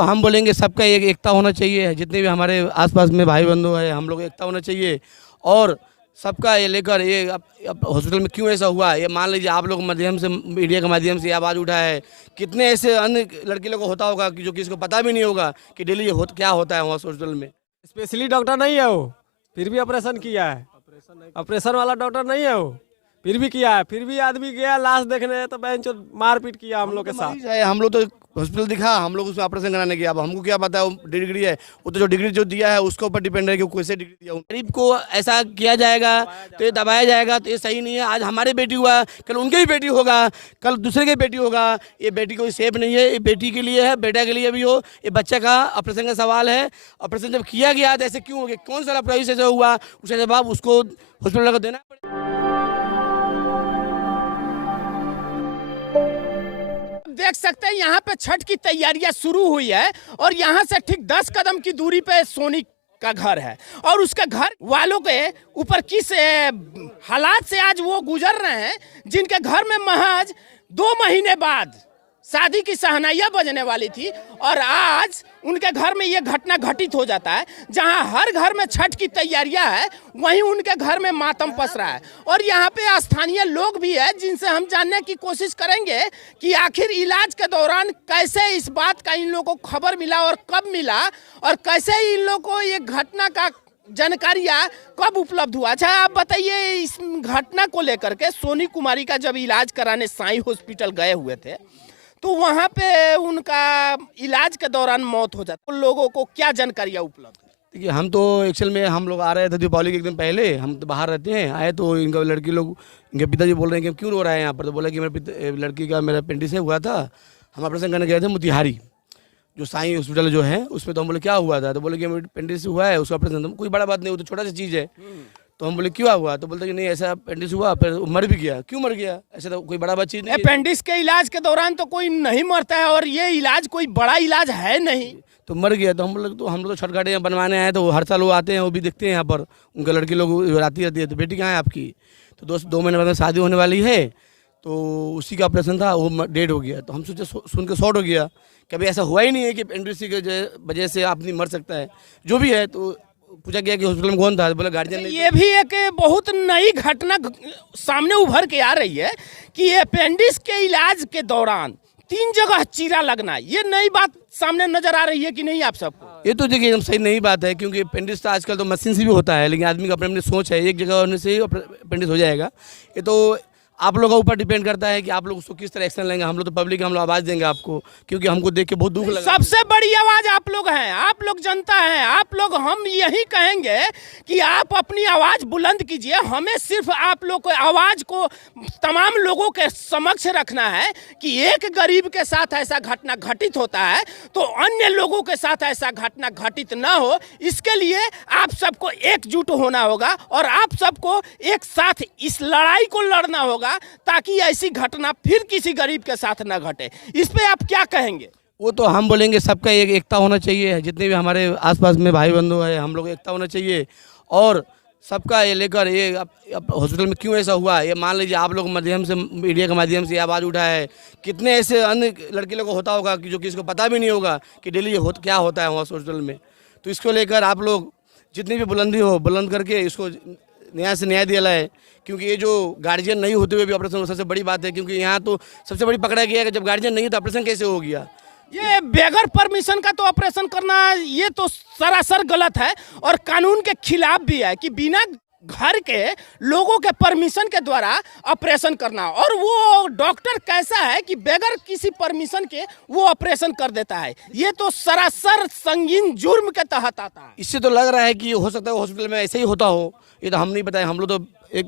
हम बोलेंगे सबका एक एकता होना चाहिए, जितने भी हमारे आसपास में भाई बंधु हैं हम लोग एकता होना चाहिए। और सबका ये लेकर ये अब हॉस्पिटल में क्यों ऐसा हुआ, ये मान लीजिए आप लोग माध्यम से, मीडिया के माध्यम से ये आवाज़ उठा है। कितने ऐसे अन्य लड़की लोगों को होता होगा कि जो किसी को पता भी नहीं होगा कि डेली क्या होता है हॉस्पिटल में। स्पेशली डॉक्टर नहीं है वो, फिर भी ऑपरेशन किया है। ऑपरेशन वाला डॉक्टर नहीं है वो, फिर भी किया है। फिर भी आदमी गया लाश देखने तो बेंच मारपीट किया हम लोग के साथ। मरीज है, हम लोग तो हॉस्पिटल दिखा, हम लोग उसमें ऑपरेशन कराने गया। अब हमको क्या पता है वो डिग्री है, वो तो जो डिग्री जो दिया है उसके ऊपर डिपेंड है कि वो कैसे डिग्री दिया। गरीब को ऐसा किया जाएगा तो ये दबाया जाएगा, तो ये सही नहीं है। आज हमारी बेटी हुआ, कल उनकी भी बेटी होगा, कल दूसरे की बेटी होगा। ये बेटी कोई सेफ नहीं है, ये बेटी के लिए है, बेटा के लिए भी हो। ये बच्चा का ऑपरेशन का सवाल है। ऑपरेशन जब किया गया तो ऐसे क्यों हो गया, कौन सा लापरवाही से हुआ, उसका जवाब उसको हॉस्पिटल को देना पड़ेगा। देख सकते हैं यहाँ पे छठ की तैयारियां शुरू हुई है और यहाँ से ठीक 10 कदम की दूरी पे सोनी का घर है और उसके घर वालों के ऊपर किस हालात से आज वो गुजर रहे हैं, जिनके घर में महज 2 महीने बाद शादी की शहनाइयां बजने वाली थी और आज उनके घर में ये घटना घटित हो जाता है। जहां हर घर में छठ की तैयारियां है, वहीं उनके घर में मातम पस रहा है। और यहाँ पे स्थानीय लोग भी है जिनसे हम जानने की कोशिश करेंगे कि आखिर इलाज के दौरान कैसे इस बात का इन लोगों को खबर मिला और कब मिला और कैसे इन लोगों को ये घटना का जानकारियाँ कब उपलब्ध हुआ। अच्छा आप बताइए, इस घटना को लेकर के सोनी कुमारी का जब इलाज कराने साई हॉस्पिटल गए हुए थे तो वहाँ पे उनका इलाज के दौरान मौत हो जाती, उन लोगों को क्या जानकारियाँ उपलब्ध? देखिए, हम तो एक्चुअल में हम लोग आ रहे थे दीपावली के एक दिन पहले, हम तो बाहर रहते हैं, आए तो इनका लड़की लोग, इनके पिताजी बोल रहे हैं कि क्यों रो रहा है यहाँ पर। तो बोला कि मेरे लड़की का मेरा अपेंडिक्स हुआ था, हम ऑपरेशन करने गए थे मोतिहारी जो साई हॉस्पिटल जो है उसमें। तो हम बोले क्या हुआ था, तो बोले कि मेरे अपेंडिक्स हुआ है, उसका ऑपरेशन। कोई बड़ा बात नहीं, वो तो छोटा सा चीज़ है। तो हम बोले क्यों हुआ, तो बोलते कि नहीं ऐसा अपेंडिक्स हुआ, फिर मर भी गया। क्यों मर गया, ऐसा तो कोई बड़ा बात चीज़ नहीं। अपेंडिक्स के इलाज के दौरान तो कोई नहीं मरता है और ये इलाज कोई बड़ा इलाज है नहीं, तो मर गया। तो हम लोग तो छठ घाटे बनवाने आए, तो हर साल वो आते हैं, वो भी देखते हैं यहाँ पर, उनके लड़की लोग आती रहती है। तो बेटी कहाँ है आपकी, तो 2 महीने बाद शादी होने वाली है, तो उसी का ऑपरेशन था, वो डेड हो गया। तो हम सोचे, सुन के शॉर्ट हो गया। कभी ऐसा हुआ ही नहीं है कि अपेंडिक्स की वजह से आदमी मर सकता है, जो भी है। तो पूछा गया कि हॉस्पिटल में कौन था, बोला गार्जियन। ये भी एक बहुत नई घटना सामने उभर के आ रही है कि अपेंडिक्स के इलाज के दौरान 3 जगह चीरा लगना, ये नई बात सामने नजर आ रही है कि नहीं आप सबको? ये तो देखिए एकदम सही नई बात है, क्योंकि अपेंडिक्स तो आजकल तो मशीन से भी होता है, लेकिन आदमी का अपने अपनी सोच है, एक जगह होने से ही अपेंडिक्स हो जाएगा। ये तो आप लोगों के ऊपर डिपेंड करता है कि आप लोग उसको किस तरह एक्शन लेंगे। हम लोग तो पब्लिक, हम लोग आवाज़ देंगे आपको, क्योंकि हमको देख के बहुत दुख लगा। सबसे बड़ी आवाज आप लोग हैं, आप लोग जनता हैं, आप लोग। हम यही कहेंगे कि आप अपनी आवाज बुलंद कीजिए। हमें सिर्फ आप लोग को आवाज को तमाम लोगों के समक्ष रखना है कि एक गरीब के साथ ऐसा घटना घटित होता है तो अन्य लोगों के साथ ऐसा घटना घटित ना हो। इसके लिए आप सबको एकजुट होना होगा और आप सबको एक साथ इस लड़ाई को लड़ना होगा ताकि ऐसी घटना फिर किसी गरीब के साथ ना घटे। इस पे आप क्या कहेंगे? वो तो हम बोलेंगे सबका एक एकता होना चाहिए, जितने भी हमारे आसपास में भाई बंधु हैं हम लोग एकता होना चाहिए। और सबका ये लेकर ये अब हॉस्पिटल में क्यों ऐसा हुआ, ये मान लीजिए आप लोग माध्यम से, मीडिया के माध्यम से ये आवाज़ उठा है। कितने ऐसे अन्य लड़की लोगों को होता होगा कि जो किसी को पता भी नहीं होगा कि डेली क्या होता है हॉस्पिटल में। तो इसको लेकर आप लोग जितनी भी बुलंदी हो, बुलंद करके इसको न्याय से न्याय दिया है। क्योंकि ये जो गार्जियन नहीं होते हुए भी ऑपरेशन हो, सबसे बड़ी बात है। क्योंकि यहाँ तो सबसे बड़ी पकड़ा गया है कि जब गार्जियन नहीं तो ऑपरेशन कैसे हो गया। ये बगैर परमिशन का तो ऑपरेशन करना ये तो सरासर गलत है और कानून के खिलाफ भी है कि बिना घर के लोगों के परमिशन के द्वारा ऑपरेशन करना। और वो डॉक्टर कैसा है कि बगैर किसी परमिशन के वो ऑपरेशन कर देता है, ये तो सरासर संगीन जुर्म के तहत आता है। इससे तो लग रहा है कि हो सकता है हॉस्पिटल में ऐसे ही होता हो, ये तो हम नहीं बताए। हम लोग तो एक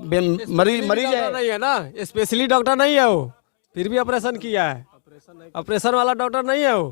मरीज नहीं है ना, स्पेशली डॉक्टर नहीं है वो, फिर भी ऑपरेशन किया है। ऑपरेशन वाला डॉक्टर नहीं है वो,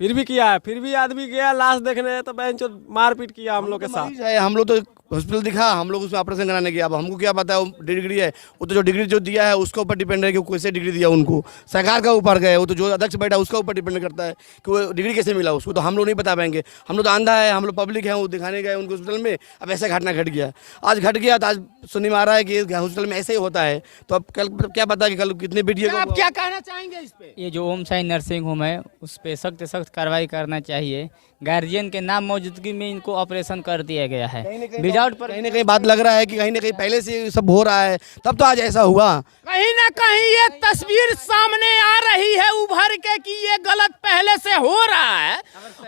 फिर भी किया है। फिर भी आदमी गया लाश देखने तो बेंच मारपीट किया हम लोग के साथ। हम लोग तो हॉस्पिटल दिखा, हम लोग उसमें ऑपरेशन कराने गया। अब हमको क्या पता है वो डिग्री है, वो तो जो डिग्री जो दिया है उसके ऊपर डिपेंड है कि वो कैसे डिग्री दिया उनको, सरकार का ऊपर गए, वो तो जो अध्यक्ष बैठा उसका ऊपर डिपेंड करता है कि वो डिग्री कैसे मिला उसको, तो हम लोग नहीं बता पाएंगे। हम लोग तो अंधा है, हम लोग पब्लिक है, वो दिखाने गए उनको हॉस्पिटल में। अब ऐसा घटना घट गया, आज घट गया तो आज सुनने में आ रहा है कि हॉस्पिटल में ऐसे ही होता है। तो अब कल क्या पता कि कल कितने बेटियों आप को। क्या कहना चाहेंगे इस पे? ये जो ओम साई नर्सिंग होम है उस पे सख्त सख्त कार्रवाई करना चाहिए। गार्जियन के नाम मौजूदगी में इनको ऑपरेशन कर दिया गया है विदाउट पर। कहीं ना कहीं बात लग रहा है कि कहीं ना कहीं पहले से सब हो रहा है, तब तो आज ऐसा हुआ। कहीं ना कहीं ये तस्वीर सामने आ रही है उभर के कि ये गलत पहले से हो रहा है,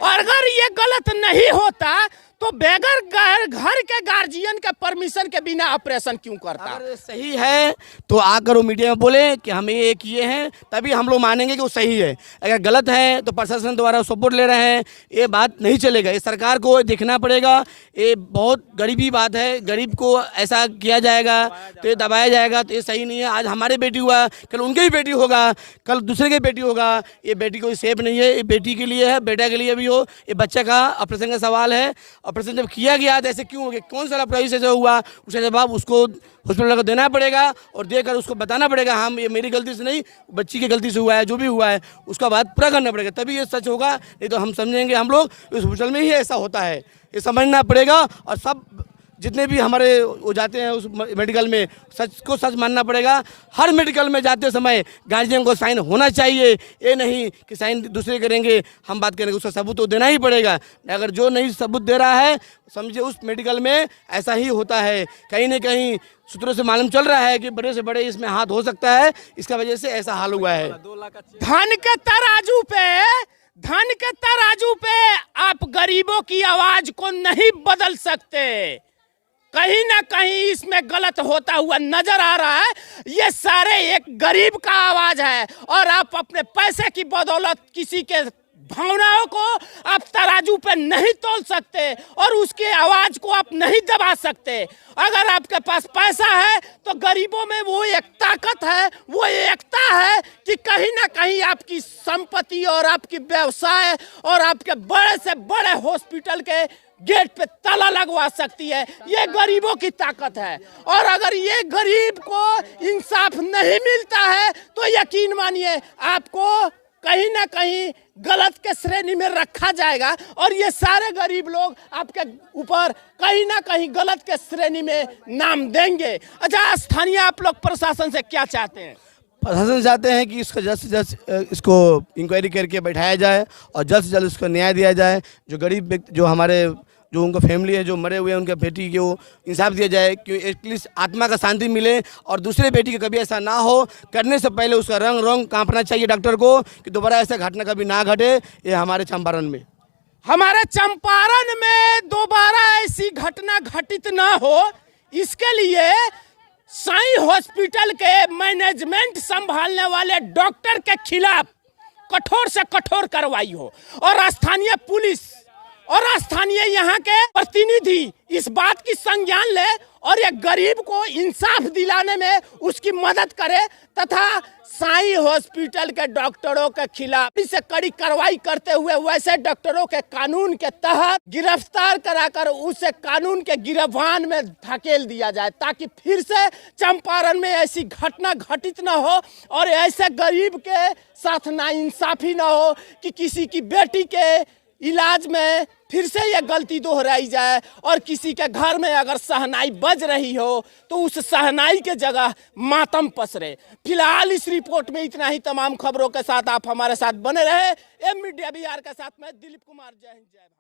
और अगर ये गलत नहीं होता तो बगैर घर के गार्जियन के परमिशन के बिना ऑपरेशन क्यों करता? अगर सही है तो आकर वो मीडिया में बोले कि हम ये किए हैं, तभी हम लोग मानेंगे कि वो सही है। अगर गलत है तो प्रशासन द्वारा सपोर्ट ले रहे हैं, ये बात नहीं चलेगा। ये सरकार को देखना पड़ेगा, ये बहुत गरीबी बात है। गरीब को ऐसा किया जाएगा तो ये दबाया जाएगा, तो ये सही नहीं है। आज हमारे बेटी हुआ, कल उनके भी बेटी होगा, कल दूसरे के बेटी होगा। ये बेटी कोई सेफ नहीं है, ये बेटी के लिए है, बेटा के लिए भी हो। ये बच्चा का ऑपरेशन का सवाल है। ऑपरेशन जब किया गया तो ऐसे क्यों हो गया, कौन सा लापरवाही से हुआ, उसका जवाब उसको हॉस्पिटल को देना पड़ेगा और देकर उसको बताना पड़ेगा हम ये मेरी गलती से नहीं, बच्ची की गलती से हुआ है, जो भी हुआ है उसका बात पूरा करना पड़ेगा, तभी ये सच होगा। नहीं तो हम समझेंगे हम लोग इस हॉस्पिटल में ही ऐसा होता है, ये समझना पड़ेगा। और सब जितने भी हमारे वो जाते हैं उस मेडिकल में, सच को सच मानना पड़ेगा। हर मेडिकल में जाते समय गार्जियन को साइन होना चाहिए, ये नहीं कि साइन दूसरे करेंगे हम बात करेंगे, उसका सबूत तो देना ही पड़ेगा। अगर जो नहीं सबूत दे रहा है समझे उस मेडिकल में ऐसा ही होता है। कहीं ना कहीं सूत्रों से मालूम चल रहा है कि बड़े से बड़े इसमें हाथ हो सकता है, इसका वजह से ऐसा हाल हुआ है। धन के तराजू पे आप गरीबों की आवाज को नहीं बदल सकते। कहीं ना कहीं इसमें गलत होता हुआ नजर आ रहा है। ये सारे एक गरीब का आवाज है, और आप अपने पैसे की बदौलत किसी के भावनाओं को आप तराजू पे नहीं तोल सकते और उसके आवाज को आप नहीं दबा सकते। अगर आपके पास पैसा है तो गरीबों में वो एक ताकत है, वो एकता है कि कहीं ना कहीं आपकी संपत्ति और आपकी व्यवसाय और आपके बड़े से बड़े हॉस्पिटल के गेट पे ताला लगवा सकती है। ये गरीबों की ताकत है, और अगर ये गरीब को इंसाफ नहीं मिलता है तो यकीन मानिए आपको कहीं ना कहीं गलत के श्रेणी में रखा जाएगा, और ये सारे गरीब लोग आपके ऊपर कहीं ना कहीं गलत के श्रेणी में नाम देंगे। अच्छा, स्थानीय आप लोग प्रशासन से क्या चाहते हैं? प्रशासन चाहते हैं कि इसको जल्द से जल्द इसको इंक्वायरी करके बैठाया जाए और जल्द से जल्द उसको न्याय दिया जाए। जो गरीब व्यक्ति, जो हमारे जो उनका फैमिली है, जो मरे हुए हैं, उनके बेटी को इंसाफ दिया जाए कि एटलीस्ट आत्मा का शांति मिले, और दूसरे बेटी के कभी ऐसा ना हो। करने से पहले उसका रंग कांपना चाहिए डॉक्टर को कि दोबारा ऐसा घटना कभी ना घटे। ये हमारे चंपारण में दोबारा ऐसी घटना घटित ना हो, इसके लिए साई हॉस्पिटल के मैनेजमेंट संभालने वाले डॉक्टर के खिलाफ कठोर से कठोर कार्रवाई हो, और स्थानीय पुलिस और स्थानीय यहाँ के प्रतिनिधि इस बात की संज्ञान ले और एक गरीब को इंसाफ दिलाने में उसकी मदद करे, तथा साई हॉस्पिटल के डॉक्टरों के खिलाफ इसे कड़ी कार्रवाई करते हुए वैसे डॉक्टरों के कानून के तहत गिरफ्तार कराकर उसे कानून के गिरफ्तार में धकेल दिया जाए, ताकि फिर से चंपारण में ऐसी घटना घटित न हो और ऐसे गरीब के साथ नाइंसाफी न हो कि किसी की बेटी के इलाज में फिर से यह गलती दोहराई जाए, और किसी के घर में अगर शहनाई बज रही हो तो उस शहनाई के जगह मातम पसरे। फिलहाल इस रिपोर्ट में इतना ही। तमाम खबरों के साथ आप हमारे साथ बने रहे। एम मीडिया बिहार के साथ मैं दिलीप कुमार। जय हिंद, जय भारत।